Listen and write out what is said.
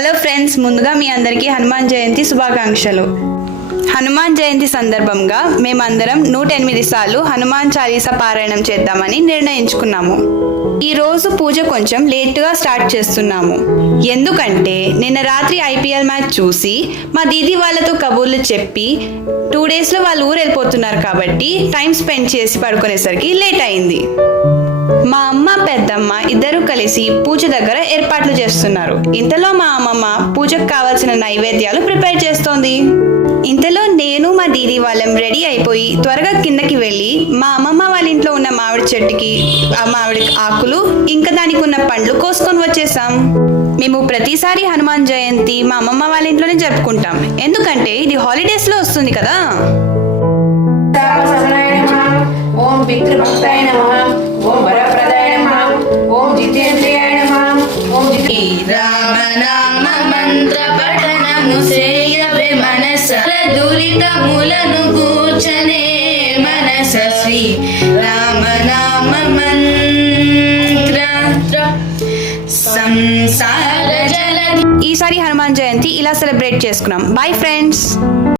Hello friends, ముందుగా మీ అందరికీ హనుమాన్ జయంతి శుభాకాంక్షలు. హనుమాన్ జయంతి సందర్భంగా మేమందరం 108 సార్లు హనుమాన్ చాలీసా పారాయణం చేద్దామని నిర్ణయించుకున్నాము. ఈ రోజు పూజ కొంచెం లేట్గా స్టార్ట్ చేస్తున్నాము. ఎందుకంటే నిన్న రాత్రి IPL మ్యాచ్ చూసి మా దీది వాళ్ళతో కబుర్లు చెప్పి 2 డేస్లో వాళ్ళు ఊరు వెళ్ళిపోతున్నారు కాబట్టి టైం స్పెండ్ చేసి పడుకునేసరికి లేట్ అయింది. మా అమ్మ పెద్దమ్మ ఇద్దరు కలిసి పూజ దగ్గర ఏర్పాట్లు చేస్తున్నారు. ఇంతలో మా అమ్మమ్మ పూజకు కావాల్సిన నైవేద్యాలు ప్రిపేర్ చేస్తోంది. ఇంతలో నేను మా దీది వాళ్ళం రెడీ అయిపోయి త్వరగా కిందకి వెళ్ళి మా అమ్మమ్మ వాళ్ళ ఇంట్లో ఉన్న మామిడి చెట్టుకి ఆ మామిడి ఆకులు ఇంకా దానికి ఉన్న పండ్లు కోసుకొని వచ్చేసాం. మేము ప్రతిసారి హనుమాన్ జయంతి మా అమ్మమ్మ వాళ్ళ ఇంట్లోనే జరుపుకుంటాం. ఎందుకంటే ఇది హాలిడేస్ లో వస్తుంది కదా. ఓం పితృభక్తాయ నమః, ఓం వరప్రదాయ నమః, ఓం జితేంద్రియాయ నమః, ఓం రామ నామ మంత్ర పఠనము చేయవే మనస దురితములను కూర్చనే మనస శ్రీ రామ నామ మంత్ర సంసార జల. ఈసారి హనుమాన్ జయంతి ఇలా సెలబ్రేట్ చేసుకున్నాం. Bye friends.